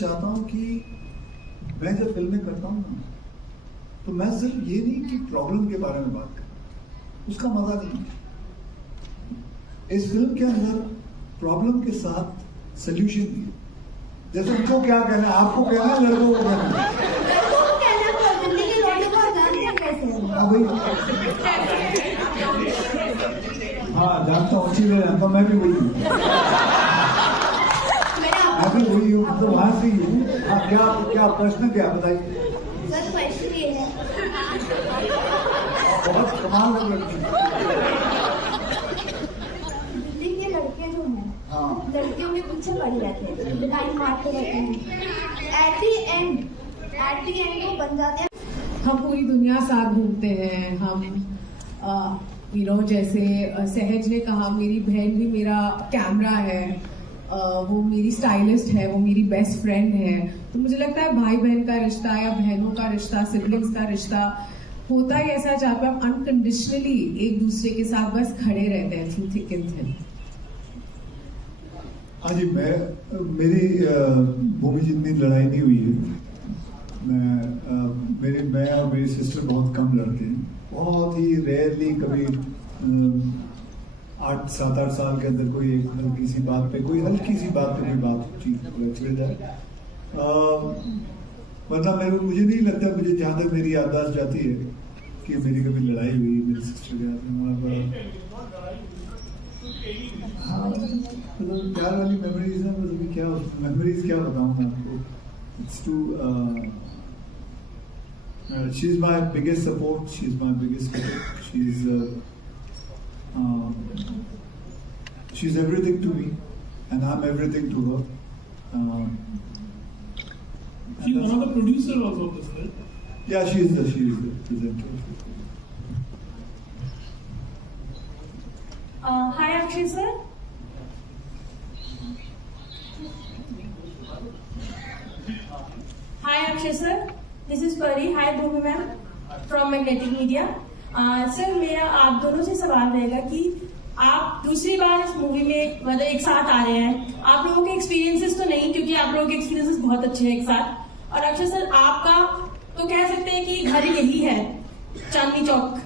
चाहता हूँ कि मैं जब फिल्में करता हूँ ना, तो मैं सिर्फ ये नहीं कि प्रॉब्लम के बारे में बात करूँ, उसका मजा नहीं है। इस फिल्म के अंदर प्रॉब्लम के साथ सोल्यूशन भी है। जैसे उनको क्या कहना है, आपको कहना है, लड़कों को कहना है। हाँ जानता हूँ, अच्छी तरह जानता हूँ, मैं भी वही हूँ, मैं भी वही हूँ, तो वहां से ही हूँ। हाँ, क्या प्रश्न क्या बताइए। सर क्वेश्चन ये है, बहुत कमाल लग रही दिल्ली के लड़के जो हैं, हाँ, लड़कियों में पीछे पड़ जाते हैं, लाइन मारते रहते हैं, एट दी एंड वो बन जाते हैं। हम पूरी दुनिया साथ घूमते हैं। हम जैसे सहज ने कहा, मेरी बहन भी मेरा कैमरा है, वो मेरी स्टाइलिस्ट है, वो मेरी बेस्ट फ्रेंड है। तो मुझे लगता है भाई बहन का रिश्ता या बहनों का रिश्ता, सिबलिंग्स का रिश्ता होता ही ऐसा जहाँ पे आप अनकंडीशनली एक दूसरे के साथ बस खड़े रहते हैं थ्रू थिक एंड थिन। हाँ जी, मेरी भूमि जितनी लड़ाई नहीं हुई है। मैं और मेरी सिस्टर बहुत कम लड़ते हैं, बहुत ही रेयरली, कभी 7-8 साल के अंदर कोई हल्की सी बात पे कोई बातचीत छिड़ जाए। मतलब मुझे नहीं लगता, मुझे जहाँ तक मेरी याददाश्त जाती है, कि मेरी कभी लड़ाई हुई मेरी सिस्टर के साथ। हाँ, मतलब प्यार वाली मेमोरीज है, मतलब क्या मेमोरीज क्या बताऊँ मैं आपको। It's too she's my biggest support, she's my biggest critic, she's everything to me and I'm everything to her. She's one of the producers also of this film. Yeah, she is the presenter. Hi Akshay sir. Hi Akshay sir. This is Pari. Hi Bhumi ma'am from Magnetic Media. Sir मेरा आप दोनों से सवाल रहेगा कि आप दूसरी बार इस मूवी में मतलब एक साथ आ रहे हैं। आप लोगों के एक्सपीरियंसेस तो नहीं, क्योंकि आप लोगों के एक्सपीरियंसेस बहुत अच्छे हैं एक साथ। और अक्षय सर आपका तो कह सकते हैं कि घर यही है, चांदनी चौक।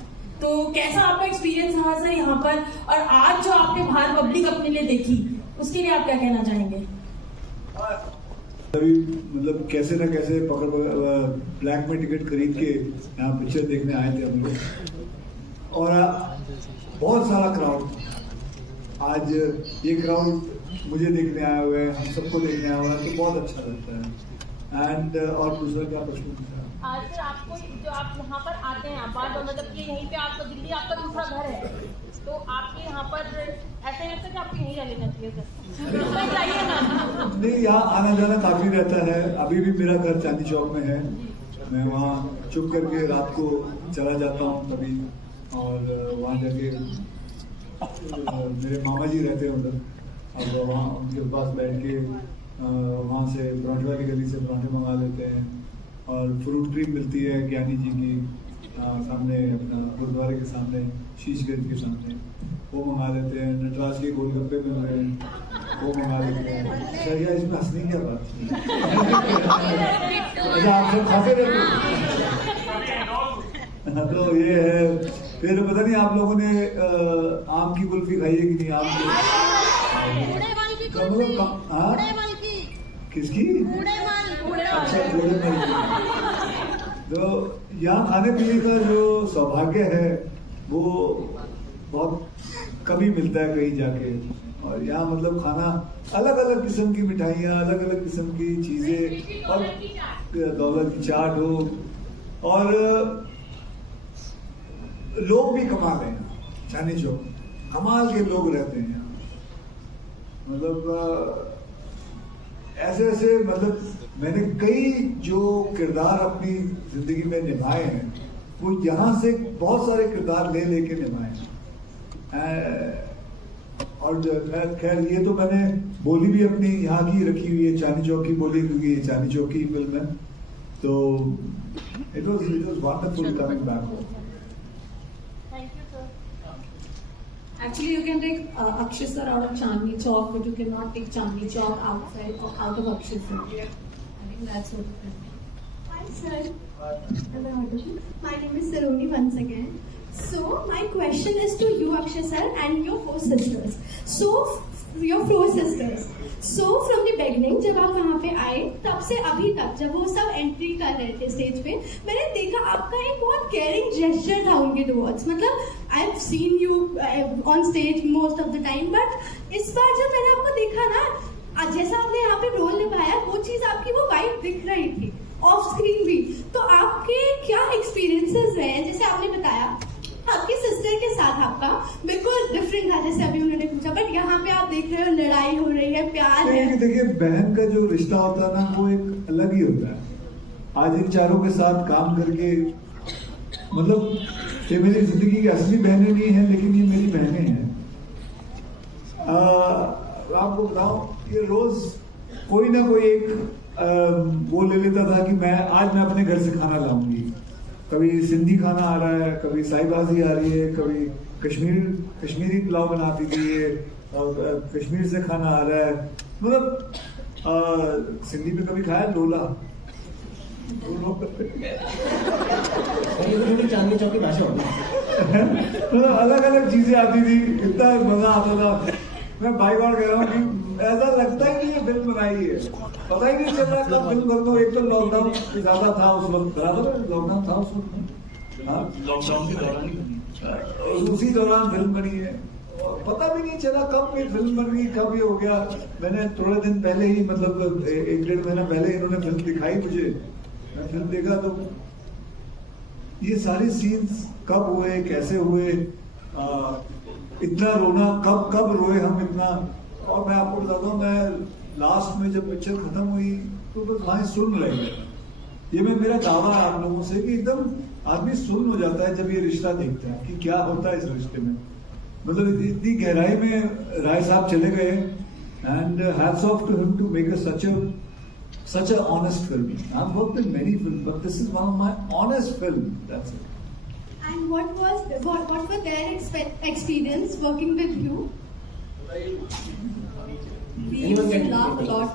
तो कैसा आपका एक्सपीरियंस रहा सर यहाँ पर, और आज जो आपने बाहर पब्लिक अपने लिए देखी, उसके लिए आप क्या कहना चाहेंगे? अभी मतलब कैसे ना कैसे ब्लैक में टिकट खरीद के यहाँ पिक्चर देखने आए थे हम लोग, और बहुत सारा क्राउड। आज ये क्राउड मुझे देखने आया हुआ है, हम सबको देखने आया हुआ है, तो बहुत अच्छा लगता है। एंड और दूसरा क्या प्रश्न था? सर आपको जो आप यहाँ पर आते हैं बार बार, मतलब कि यहीं पे आपका दिल्ली आपका दूसरा घर है, तो आपके यहाँ पर ऐसा लगता है कि आपको यहीं रह लेना चाहिए सर? चाहिए ना? नहीं, यहाँ आना जाना काफी रहता है। अभी भी मेरा घर चांदनी चौक में है, मैं वहाँ चुप करके रात को चला जाता हूँ कभी, और वहाँ जाके मेरे मामा जी रहते हैं उधर, अब वहाँ उनके पास बैठ के वहाँ से पराठे वाली गली से पराठे मंगा लेते हैं, और फ्रूट क्रीम मिलती है ज्ञानी जी की सामने, अपना गुरुद्वारे के सामने, शीशगंज के सामने, वो मंगा लेते हैं। नटराज के गोलगप्पे मिल रहे हैं, वो मंगा लेते हैं। सर यार, इसमें हंसने की क्या बात है? अच्छा, आप सब खाते रहते हैं? तो ये है। फिर पता नहीं आप लोगों ने आम की कुल्फी खाई है कि नहीं? आम की किसकी? अच्छा, तो यहाँ खाने पीने का जो सौभाग्य है वो बहुत कभी मिलता है कहीं जाके। और यहाँ मतलब खाना, अलग अलग किस्म की मिठाइयाँ, अलग अलग किस्म की चीजें, और दौलत की चाट हो, और लोग भी कमाल हैं यहाँ चांदनी चौक, कमाल के लोग रहते हैं यहाँ। मतलब ऐसे ऐसे, मतलब मैंने कई जो किरदार अपनी जिंदगी में निभाए हैं, वो यहाँ से बहुत सारे किरदार ले लेके निभाए हैं। और मैं खैर, ये तो मैंने बोली भी अपनी यहाँ की रखी हुई है, चांदनी चौक की बोली, क्योंकि ये चांदनी चौक की फिल्म है। तो it was wonderful coming back home. Actually, you can take Akshay sir out of Chandni Chowk, but you cannot take Chandni Chowk out of Akshay sir. think that's okay. Hi, sir. Am I audible? My name is Saroni once again. So, my question is to you, Akshay sir, and your four sisters. So, from the beginning, जब आप वहाँ पे आए, तब से अभी तक, जब वो सब एंट्री कर रहे थे स्टेज पे, मैंने देखा आपका एक बहुत केयरिंग जेस्चर था उनके टुवर्ड्स. मतलब, I've seen you on stage most of the time, but इस बार जब मैंने आपको देखा ना, जैसा आपने यहाँ पे रोल निभाया, वो चीज आपकी वो वाइब दिख रही थी ऑफ स्क्रीन भी. तो आपके क्या एक्सपीरियंसेस रहे हैं? जैसे आपने बताया आपकी सिस्टर के साथ आपका बिल्कुल डिफरेंट था, जैसे अभी उन्होंने पूछा, बट यहाँ पे आप देख रहे हो लड़ाई हो रही है, प्यार है. देखिए बहन का जो रिश्ता होता है ना, वो एक अलग ही होता है. आज इन चारों के साथ काम करके, मतलब ये मेरी जिंदगी की असली बहनें नहीं है, लेकिन ये मेरी बहनें हैं. आपको बताऊं, ये रोज कोई ना कोई एक वो ले लेता था कि मैं अपने घर से खाना लाऊंगी. कभी सिंधी खाना आ रहा है, कभी साई बाजी आ रही है, कभी कश्मीरी पुलाव बनाती थी ये, और कश्मीर से खाना आ रहा है. मतलब सिंधी में कभी खाया लोला. चांदनी चौक की भाषा होगी. अलग अलग चीजें आती थी, इतना मजा आता था. मैं बाई गॉड कह रहा हूँ कि ऐसा लगता है कि ये फिल्म बनाई है. पता ही नहीं चल रहा कब फिल्म कर दो. एक तो लॉकडाउन ज्यादा था उस वक्त, बराबर लॉकडाउन था उस वक्त. लॉकडाउन के दौरान ही उसी दौरान फिल्म बनी है. पता भी नहीं चला कब ये फिल्म बन गई, कब ये हो गया. मैंने थोड़े दिन पहले ही, मतलब 1-1.5 महीना पहले इन्होंने फिल्म दिखाई मुझे. मैं फिल्म देखा तो ये सारे सीन्स कब हुए, कैसे हुए, इतना रोना कब रोए हम इतना. और मैं आपको बताता हूँ, मैं लास्ट में जब पिक्चर खत्म हुई तो बस वहां सुन रहे गए. ये मेरा दावा है आप लोगों से कि एकदम आदमी सुन हो जाता है जब ये रिश्ता देखता है कि क्या होता है इस रिश्ते में. मतलब इतनी गहराई में राय साहब चले गए. And hats off to him to make such a honest film. I've worked in many films, but this is one of my honest films. That's it. And what were their experience working with you? We used to laugh a lot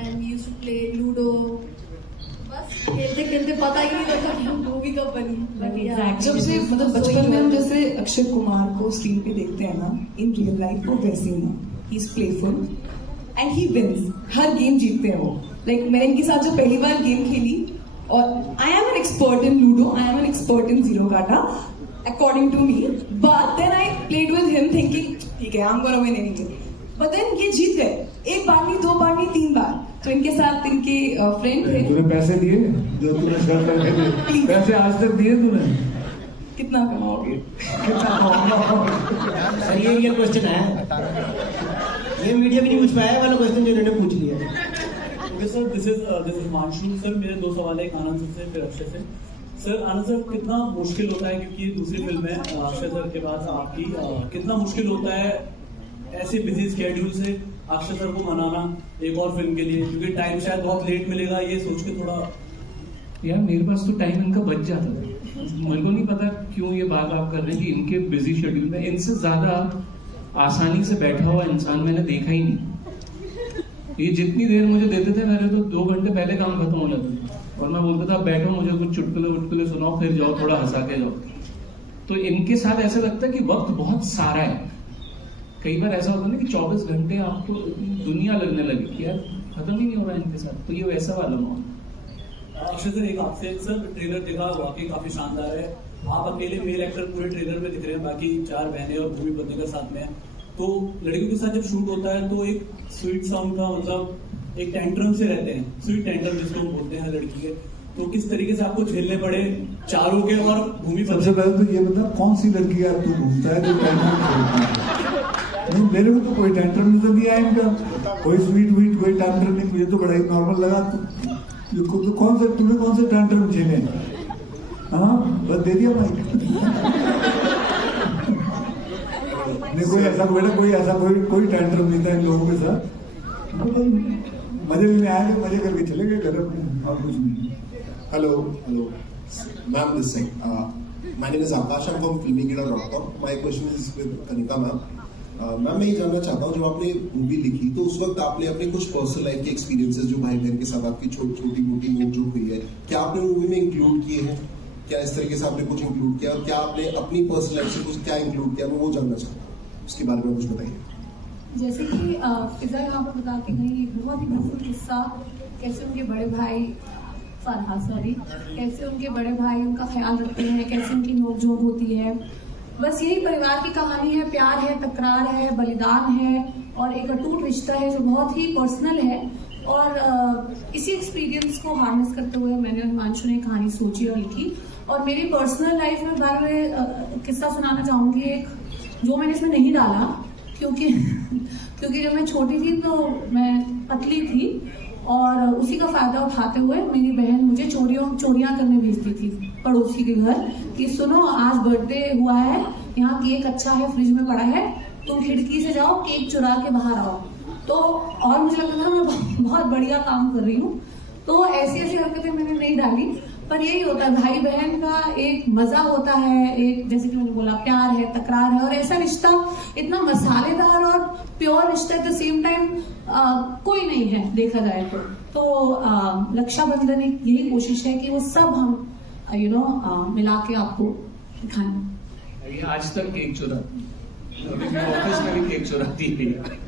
and we used to play Ludo. बस खेलते खेलते पता ही नहीं लगता कि movie कब बनी. जब से मतलब बचपन में हम जैसे अक्षय कुमार को स्क्रीन पे देखते हैं ना, इन रियल लाइफ वो वैसे ही ना. He is playful and he wins. हर गेम जीतते हैं वो. लाइक मैंने इनके साथ जब पहली बार गेम खेली, और I am an expert in Ludo, I am an expert in zero काटा according to me, but then I played with him thinking ठीक है, I am gonna win anyway. But then ये जीत गए. एक बार नहीं, 2 बार नहीं, 3 बार. तो इनके साथ इनके फ्रेंड थे. तूने पैसे दिए जो तूने शर्त करके दिए? पैसे आज तक दिए तूने? कितना कमाओगे? सर ये क्वेश्चन है, ये मीडिया भी नहीं पूछ पाया वाला क्वेश्चन जो इन्होंने पूछ लिया. Sir this is Manshu. Sir मेरे 2 सवाल है, एक आनंद सर से फिर अक्षय से. सर आनंद सर, कितना मुश्किल होता है, क्योंकि ये दूसरी फिल्म है अक्षय सर के बाद आपकी, कितना मुश्किल होता है ऐसे बिजी स्केड्यूल से अक्षय सर को मनाना एक और फिल्म के लिए, क्योंकि टाइम शायद बहुत लेट मिलेगा, ये सोच के थोड़ा. यार मेरे पास तो टाइम इनका बच जाता था. मेरे को नहीं पता क्यों ये बात आप कर रहे हैं कि इनके बिजी शेड्यूल में इनसे ज्यादा आसानी से बैठा हुआ इंसान मैंने देखा ही नहीं. ये जितनी देर मुझे देते थे, मेरे तो 2 घंटे पहले काम खत्म हो जाता था. और मैं बोलता था बैठो, मुझे कुछ चुटकुले सुनाओ, फिर जाओ थोड़ा हंसा के जाओ. तो इनके साथ ऐसा लगता है कि वक्त बहुत सारा है. कई बार ऐसा होता है ना कि 24 घंटे आपको दुनिया लगने लगी कि यार खत्म ही नहीं हो रहा है इनके साथ. तो ये वैसा वाला माहौल. अक्षय सर, एक आपसे सर ट्रेलर देखा, वाकई काफी शानदार है. आप अकेले मेल एक्टर पूरे ट्रेलर में दिख रहे हैं, बाकी 4 बहनें और भूमि पत्नी के साथ में. तो लड़कियों के साथ जब शूट होता है तो एक स्वीट साउंड का मतलब एक टेंट्रम से रहते हैं, स्वीट टेंट्रम जिसको हम बोलते हैं लड़की के. तो किस तरीके से आपको झेलने पड़े चारों के और भूमि? सबसे पहले तो ये बता, कौन सी लड़की यार तू घूमता है जो टेंट्रम नहीं? मेरे को तो कोई टेंट्रम तो नहीं आया इनका, कोई स्वीट कोई टेंट्रम नहीं. मुझे तो बड़ा ही नॉर्मल लगा. तुम्हें कौन से टेंट्रम झेले? हाँ बस दे दिया माइक. कोई ऐसा कोई टेंट्रम नहीं था इन लोगों के साथ. मजे लेने आए, मजे करके चले गए घर में, और कुछ नहीं. Hello, ma'am. This thing. My name is Akash. I'm from filmingkida.com. My question is with Kanika ma'am. Ma'am मैं ये जानना चाहता हूँ, जब आपने मूवी लिखी तो उस वक्त आपने अपने कुछ पर्सनल लाइफ के एक्सपीरियंसेस जो भाई बहन के साथ आपकी छोटी मोटी नोक-झोंक हुई है, क्या आपने मूवी में इंक्लूड किए हैं? क्या इस तरीके से आपने कुछ इंक्लूड किया, और क्या आपने अपनी पर्सनल लाइफ से कुछ क्या इंक्लूड किया, मैं वो जानना चाहता हूँ, उसके बारे में कुछ बताइए। जैसे कि फिजा यहाँ पर बता के गई, बहुत ही मशहूर किस्सा, कैसे उनके बड़े भाई कैसे उनके बड़े भाई उनका ख्याल रखते हैं, कैसे उनकी नोक-झोंक होती है। बस यही परिवार की कहानी है, प्यार है, तकरार है, बलिदान है और एक अटूट रिश्ता है जो बहुत ही पर्सनल है। और इसी एक्सपीरियंस को हार्नेस करते हुए मैंने हिमांशु ने कहानी सोची और लिखी। और मेरी पर्सनल लाइफ में बारे में किस्सा सुनाना चाहूँगी एक, जो मैंने इसमें नहीं डाला क्योंकि जब मैं छोटी थी तो मैं पतली थी और उसी का फायदा उठाते हुए मेरी बहन मुझे चोरियां करने भेजती थी पड़ोसी के घर कि सुनो आज बर्थडे हुआ है, यहाँ केक अच्छा है फ्रिज में पड़ा है, तुम खिड़की से जाओ केक चुरा के बाहर आओ। तो और मुझे लगता था मैं बहुत बढ़िया काम कर रही हूँ। तो ऐसी हरकतें मैंने नहीं डाली, पर यही होता है भाई बहन का एक मजा होता है, एक जैसे कि मैंने बोला प्यार है, तकरार है और ऐसा रिश्ता इतना मसालेदार और प्योर रिश्ता एट द सेम टाइम कोई नहीं है देखा जाए तो रक्षाबंधन एक यही कोशिश है कि वो सब हम मिला के आपको दिखाएं। ये आज तक केक चुरा ऑफिस में भी केक चुराती है।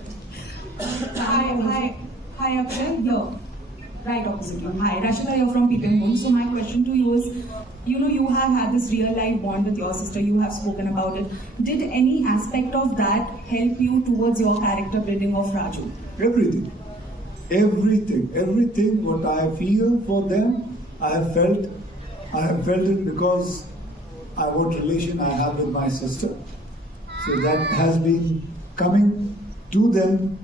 Hi, Akshay. Here, right opposite you. Hi, Rashida here from Peeping Home. So my question to you is, you have had this real life bond with your sister. You have spoken about it. Did any aspect of that help you towards your character building of Raju? Everything. What I feel for them, I have felt it because what relation I have with my sister. So that has been coming to them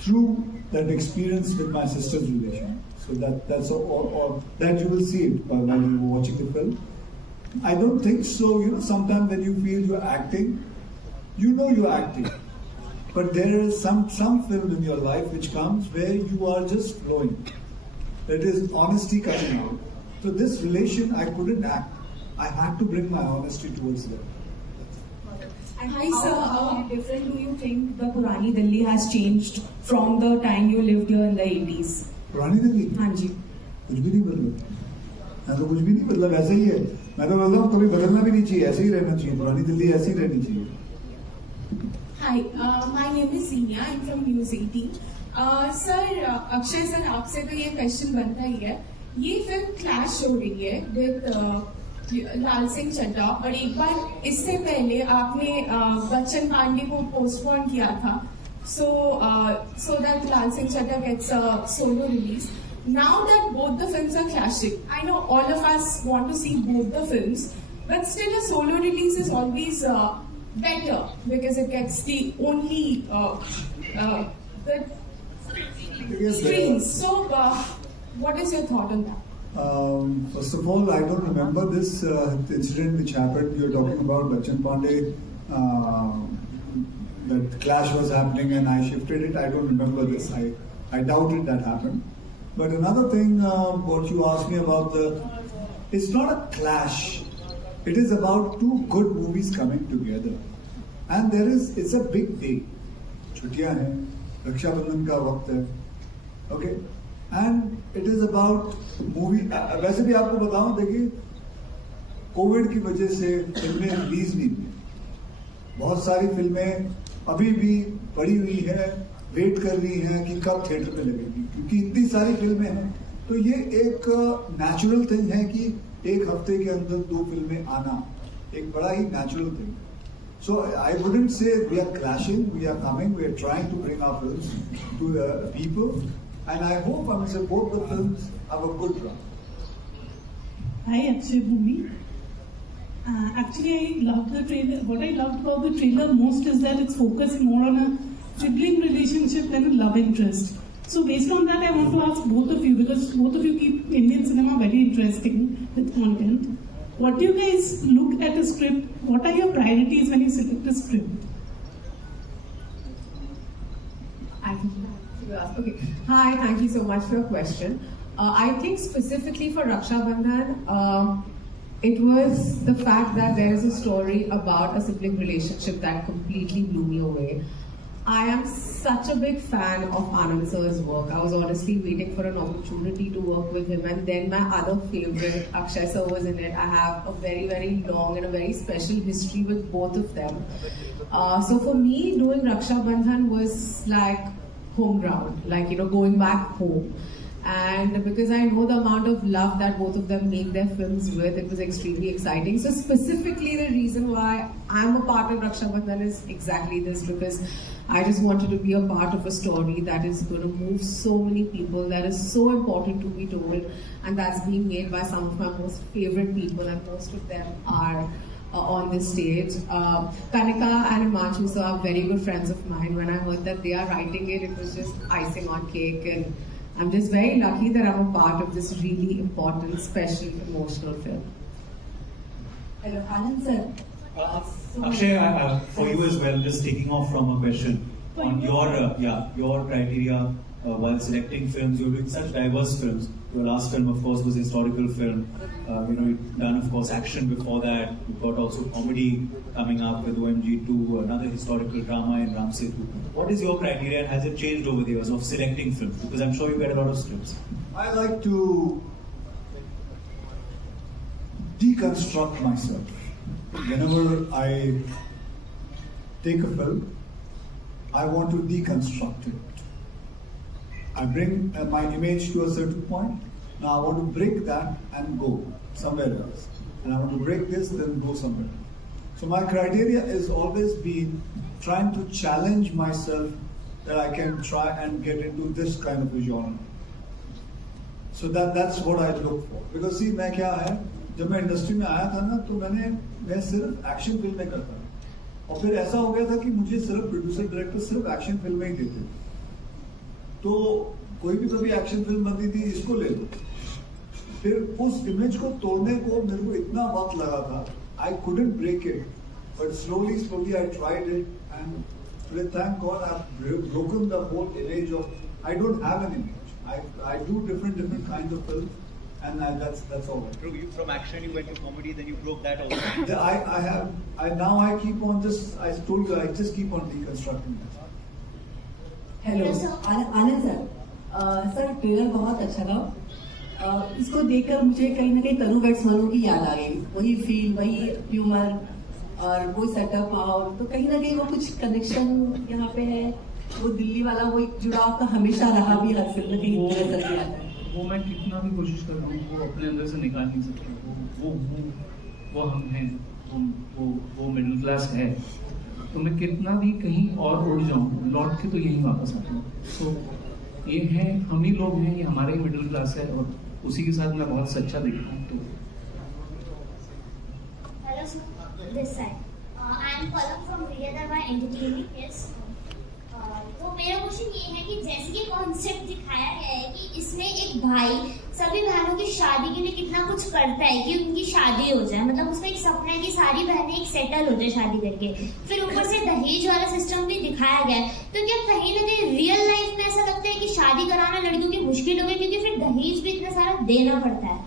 through that experience with my sister's relation. So that's all that you will see it while you're watching the film. I don't think so. Sometimes when you feel you're acting, you're acting. But there is some film in your life which comes where you are just flowing. That is honesty coming out. So this relation, I couldn't act. I had to bring my honesty towards them. And hi sir, how different do you think the Purani Delhi has changed from the time you lived here in the 80s? पुरानी दिल्ली? हाँ जी। कुछ भी नहीं बदला। तो कुछ भी नहीं बदला, वैसे ही है। मैं तो बोलता हूँ कभी बदलना भी नहीं चाहिए, ऐसे ही रहना चाहिए, पुरानी दिल्ली ऐसी ही रहनी चाहिए। Hi, my name is Zenia. I'm from News 18. Sir Akshay sir आपसे तो ये क्वेश्चन बनता ही है, ये फिल्म क्लैश हो रही है विद लाल सिंह चड्ढा और एक बार इससे पहले आपने बच्चन पांडे को पोस्टपोन किया था so that Lal Singh Chaddha gets a solo release. Now that both the films are clashing, I know all of us want to see both the films, but still a solo release is always better because it gets the only the screens. So what is your thought on that? First of all, I don't remember this incident which happened. You're talking about Bachchan Pandey. That clash was happening and I shifted it. I don't remember this. I doubted that happened. But another thing, what you asked me about it's not a clash. It is about two good movies coming together. And it's a big day. Chutiyan hai, Rakshabandhan ka waqt hai. Okay? And it is about movie. वैसे भी आपको बताऊं, देखिए, Covid की वजह से फिल्में release नहीं हुई। बहुत सारी फिल्में अभी भी पड़ी हुई है, वेट कर रही हैं कि कब थिएटर में लगेगी, क्योंकि इतनी सारी फिल्में हैं। तो ये एक नेचुरल थिंग है कि एक हफ्ते के अंदर 2 फिल्में आना एक बड़ा ही natural thing. So I wouldn't say we are clashing, we are coming, we are trying to bring our films to the people and I hope I say both the films have a good run. Hi, Akshay Bhumi. Actually, I loved the trailer. What I loved about the trailer most is that it's focused more on a sibling relationship than a love interest. So based on that, I want to ask both of you, because both of you keep Indian cinema very interesting with content. What do you guys look at a script? What are your priorities when you select a script? Okay. Hi, thank you so much for your question. I think specifically for Raksha Bandhan, it was the fact that there is a story about a sibling relationship that completely blew me away. I am such a big fan of Anand sir's work. I was honestly waiting for an opportunity to work with him, and then my other favorite, Akshay sir, was in it. I have a very, very long and a very special history with both of them. So for me, doing Raksha Bandhan was like home ground, like, you know, going back home. And because I know the amount of love that both of them make their films with, it was extremely exciting. So specifically the reason why I'm a part of Raksha Bandhan is exactly this, because I just wanted to be a part of a story that is going to move so many people, that is so important to be told, and that's being made by some of my most favorite people, and most of them are on this stage. Kanika and Himanshu sir are very good friends of mine. When I heard that they are writing it, it was just icing on cake, and I'm just very lucky that I'm a part of this really important, special, emotional film. Hello, Anand sir. Akshay, for you as well, just taking off from a question on your criteria while selecting films. You're doing such diverse films. Your last film, of course, was a historical film. You've done, of course, action before that. You've got also comedy coming up with OMG 2, another historical drama in Ram Setu. What is your criteria, and has it changed over the years of selecting films? Because I'm sure you get a lot of scripts. I like to deconstruct myself. Whenever I take a film, I want to deconstruct it. I bring my image to a certain point. Now I want to break that and go somewhere else. And I want to break this, then go somewhere else. So my criteria has always been trying to challenge myself that I can try and get into this kind of a genre. So that's what I look for. Because see, मैं क्या है, जब मैं industry में आया था ना, तो मैं सिर्फ एक्शन फिल्में करता था, और फिर ऐसा हो गया था कि मुझे सिर्फ प्रोड्यूसर डायरेक्टर सिर्फ एक्शन फिल्में ही देते थे. तो कोई भी कभी एक्शन फिल्म बनती थी, इसको ले लो. फिर उस इमेज को तोड़ने को मेरे को इतना वक्त लगा था. I couldn't break it, but slowly I tried it, and today, thank God, I've broken the whole image of. I don't have an image. I do different kinds of films, and that's all. From action you went to comedy, then you broke that also. Yeah, I keep on just. I told you, I just keep on deconstructing this. Hello Anand sir. Sir trailer बहुत अच्छा था. इसको देखकर मुझे कहीं ना कहीं तनु weds Manu की याद आ गई. वही फील, वही ह्यूमर और वही सेटअप, और तो कहीं ना कहीं वो कुछ कनेक्शन यहाँ पे है. वो दिल्ली वाला वो एक जुड़ाव का हमेशा रहा भी हर फिल्म में कहीं नजर आता है. वो मैं कितना भी कोशिश कर रहा हूँ, वो अपने अंदर से निकाल नहीं सकता. वो हम हैं, वो मिडिल क्लास है. तो मैं कितना भी कहीं और उड़ जाऊं, लौट के तो यही वापस आता हूँ. तो ये है, हम ही लोग हैं, ये हमारे ही मिडिल क्लास है, और उसी के साथ मैं बहुत सच्चा दिखता हूँ. तो hello sir, this side I am calling from रियदरवा एंटरटेनमेंट. यस, तो मेरा क्वेश्चन ये है कि जैसे कि कॉन्सेप्ट दिखाया गया है कि इसमें एक भाई सभी बहनों की शादी के लिए कितना कुछ करता है कि उनकी शादी हो जाए. मतलब उसका एक सपना है कि सारी बहनें एक सेटल हो जाए शादी करके. फिर ऊपर से दहेज वाला सिस्टम भी दिखाया गया है. तो क्या कहीं ना कहीं रियल लाइफ में ऐसा लगता है कि शादी कराना लड़कियों की मुश्किल हो गई, क्योंकि फिर दहेज भी इतना सारा देना पड़ता है?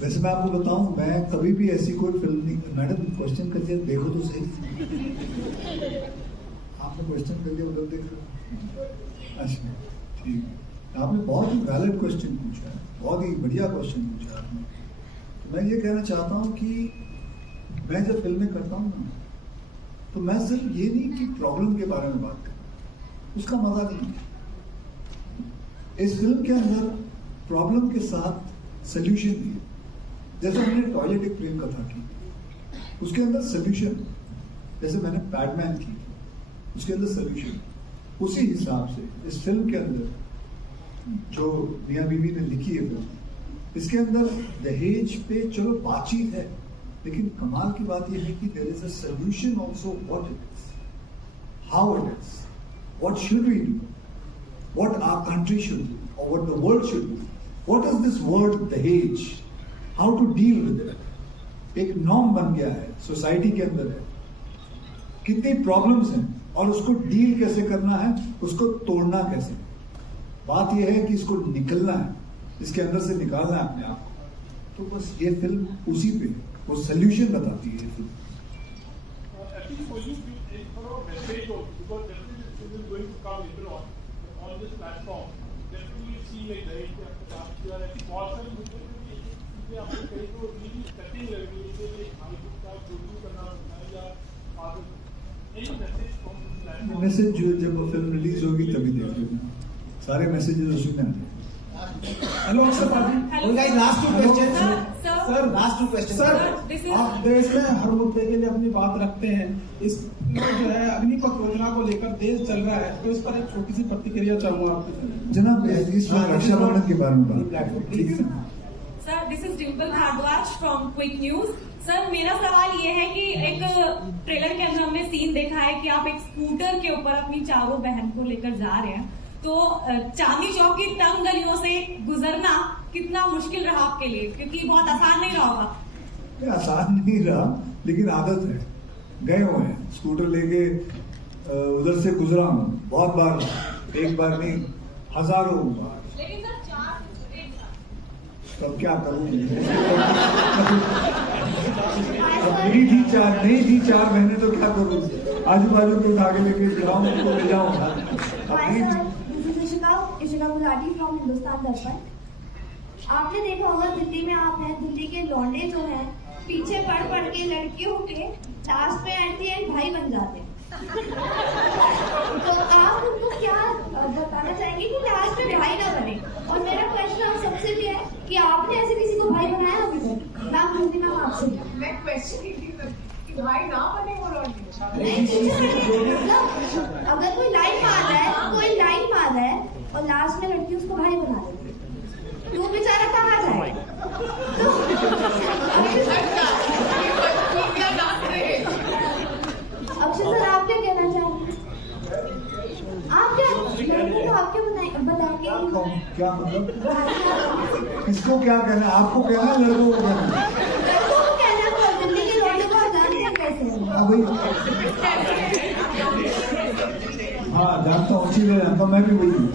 वैसे मैं आपको बताऊं, मैं कभी भी ऐसी कोई फिल्म नहीं. मैडम क्वेश्चन कर दिया, देखो तो सही. आपने क्वेश्चन कर दिया, उधर देखो. अच्छा, ठीक. आपने बहुत ही वैलिड क्वेश्चन पूछा है, बहुत ही बढ़िया क्वेश्चन पूछा आपने. तो मैं ये कहना चाहता हूँ कि मैं जब फिल्में करता हूँ ना, तो मैं सिर्फ ये नहीं कि प्रॉब्लम के बारे में बात करूँ, उसका मजा नहीं है. इस फिल्म के अंदर प्रॉब्लम के साथ सोल्यूशन भी है. जैसे हमने टॉयलेट एक प्रेम कथा की, उसके अंदर सोल्यूशन. जैसे मैंने पैडमैन की, उसके अंदर सोल्यूशन. उसी हिसाब से इस फिल्म के अंदर जो मियां बीवी ने लिखी है फिल्म, इसके अंदर दहेज पे चलो बातचीत है, लेकिन कमाल की बात यह है कि there is a solution also. What it is, how it is, what should we do, what our country should do, और what the world should do. What is this word dahej, how to deal with it. एक norm बन गया है, society के अंदर है. कितनी problems हैं, और उसको डील कैसे करना है, उसको तोड़ना कैसे. बात यह है कि इसको निकलना है, इसके अंदर से निकालना है अपने आप को. तो बस ये फिल्म उसी पे वो सोल्यूशन बताती है. ये film threshold because definitely this is going to come later on this platform. Definitely see like right after a portion ये आपको कहीं तो really setting लगनी है कि भाई का प्रोड्यूस करना होता है या आदत एक message from this platform message जो जब वो फिल्म रिलीज होगी तभी देखिएगा सारे मैसेजेस उसमें आ जाएंगे हेलो अक्षय पाजी guys last 2 question sir last 2 question sir आप देश में हर मुद्दे के लिए अपनी बात रखते हैं इस जो है अग्निपथ योजना को लेकर देश चल रहा है तो इस पर एक छोटी सी प्रतिक्रिया चाहूंगा आपसे जनाब इस बार रक्षाबंधन के बारे में बात ठीक है sir this is Dimple Bhardwaj from Quick News sir मेरा सवाल ये है कि एक ट्रेलर के अंदर हमने सीन देखा है कि आप एक स्कूटर के ऊपर अपनी चारों बहन को लेकर जा रहे हैं तो चांदनी चौक की तंग गलियों से गुजरना कितना मुश्किल रहा आपके लिए क्योंकि बहुत आसान नहीं रहा होगा आसान नहीं रहा लेकिन आदत है गए हुए हैं स्कूटर लेके उधर से गुजरा हूँ बहुत बार एक बार नहीं हजारों बार लेकिन सर 4 तब क्या करूँ मेरी थी 4 नहीं थी 4 महीने तो क्या करूँ आजू बाजू को उठा के लेके जाऊँ उनको ले जाऊँगा इशिका गुलाटी फ्रॉम हिंदुस्तान दर्पण आपने देखा होगा दिल्ली में आप हैं दिल्ली के लौंडे जो हैं पीछे पढ़ के लड़कियों के लास्ट में एट दी एंड भाई बन जाते हैं तो आप उनको क्या बताना चाहेंगे कि लास्ट में भाई ना बने और मेरा क्वेश्चन आप सबसे भी है कि आपने ऐसे किसी को भाई बनाया अभी तक मैम हिंदी मैम आपसे मैं क्वेश्चन भाई ना बने वो लौंडे मतलब अगर कोई लाइन मार रहा है और लास्ट में लड़की उसको भाई बना देती है तो वो बेचारा कहाँ जाए अक्षय सर आप क्या कहना चाहेंगे आप क्या लड़कों को आप क्या बताएंगे क्या मतलब इसको क्या कहना आपको कहना लड़कों को कहना दिल्ली के लौंडे को जानते हैं कैसे हाँ जानता हूँ अच्छी तरह जानता हूँ मैं भी वही हूँ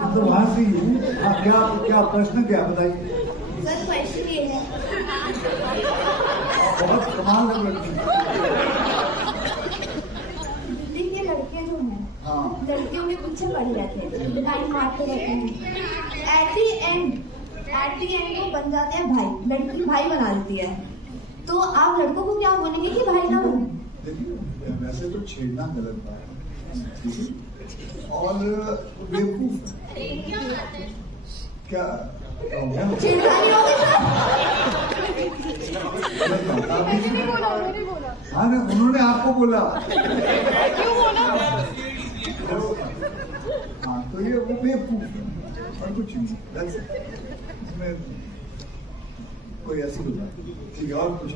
मतलब वहाँ से ही हूँ क्या प्रश्न क्या बताइए सर क्वेश्चन ये है बहुत कमाल लग रही दिल्ली के लड़के जो हैं लड़कियों के पीछे पड़े रहते हैं लाइन मारते रहते हैं एट दी एंड वो बन जाते हैं भाई लड़की भाई बना देती है तो आप लड़कों को क्या बोलेंगे कि भाई ना बने देखिए वैसे तो छेड़ना गलत बात है और बेवकूफ क्या हाँ ना उन्होंने आपको बोला क्यों बोला हाँ तो ये वो बेवकूफ है और कुछ नहीं इसमें कोई ऐसी बात ठीक है और कुछ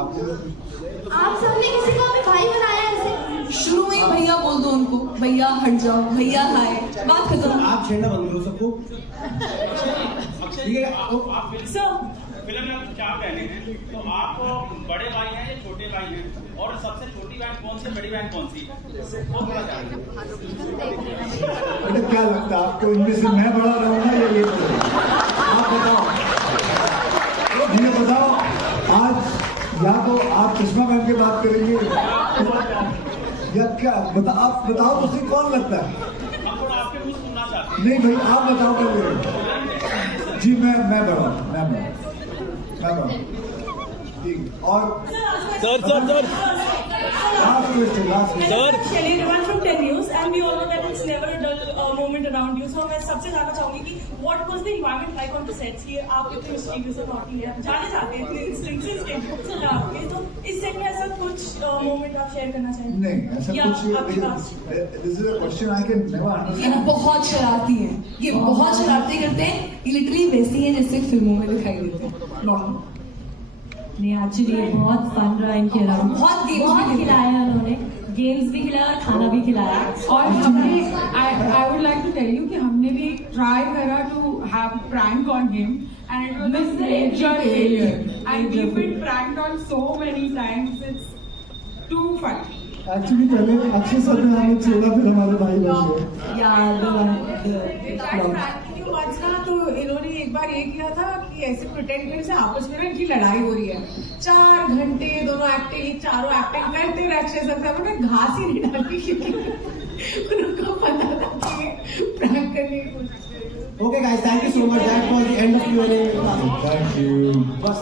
आप सबने किसी को अपने भाई बनाया ऐसे शुरू में भैया बोल दो उनको भैया हट जाओ भैया हाय बात खत्म आप छेड़ना बंद करो सबको ठीक है फिल्म में आप क्या कहने हैं तो आप बड़े भाई हैं या छोटे भाई हैं और सबसे छोटी बहन कौन सी बड़ी बहन कौन सी वो थोड़ा बेटा क्या लगता है आपको इनमें से मैं बड़ा रहूंगा या ये आप बताओ मुझे बताओ आज या तो आप चश्मा पहन के बात करेंगे या क्या आप बताओ उसे कौन लगता है नहीं भाई आप बताओ पहले जी मैं बड़ा ठीक और sir Shailen Raman from 10 News and we all know that it's never a dull moment around you. So मैं सबसे जानना चाहूंगी कि what was the environment like on the sets here? आप इतने mischievous और naughty हैं, जाने जाते हैं इतने instances के आपके तो इस set में ऐसा कुछ moment आप share करना चाहेंगे? नहीं ऐसा कुछ this is a question I can never understand. ये बहुत शरारती हैं, ये बहुत शरारती करते हैं, ये लिटरली वैसी हैं जैसे फिल्मों में दिखाई देते हैं. नहीं एक्चुअली बहुत फन रहा इनके अलावा बहुत खिलाया उन्होंने गेम्स भी खिलाया और खाना भी खिलाया और हमने I would like to tell you कि हमने भी ट्राई करा to have prank on him and it was a major failure and we've been pranked on so many times it's too fun actually पहले अक्षय सर ने हमें छेड़ा फिर हमारे भाई बन गए वॉच ना तो इन्होंने एक बार ये किया था कि ऐसे प्रिटेंड करके आपस में ना इनकी लड़ाई हो रही है 4 घंटे दोनों एक्टिंग चारों एक्टिंग करते रहे अच्छे से उन्होंने घास ही नहीं डाली क्योंकि उनको पता था कि प्रैंक करने की कोशिश कर रहे हैं। Okay guys, thank you so much. That was the end of Q&A. Thank you. बस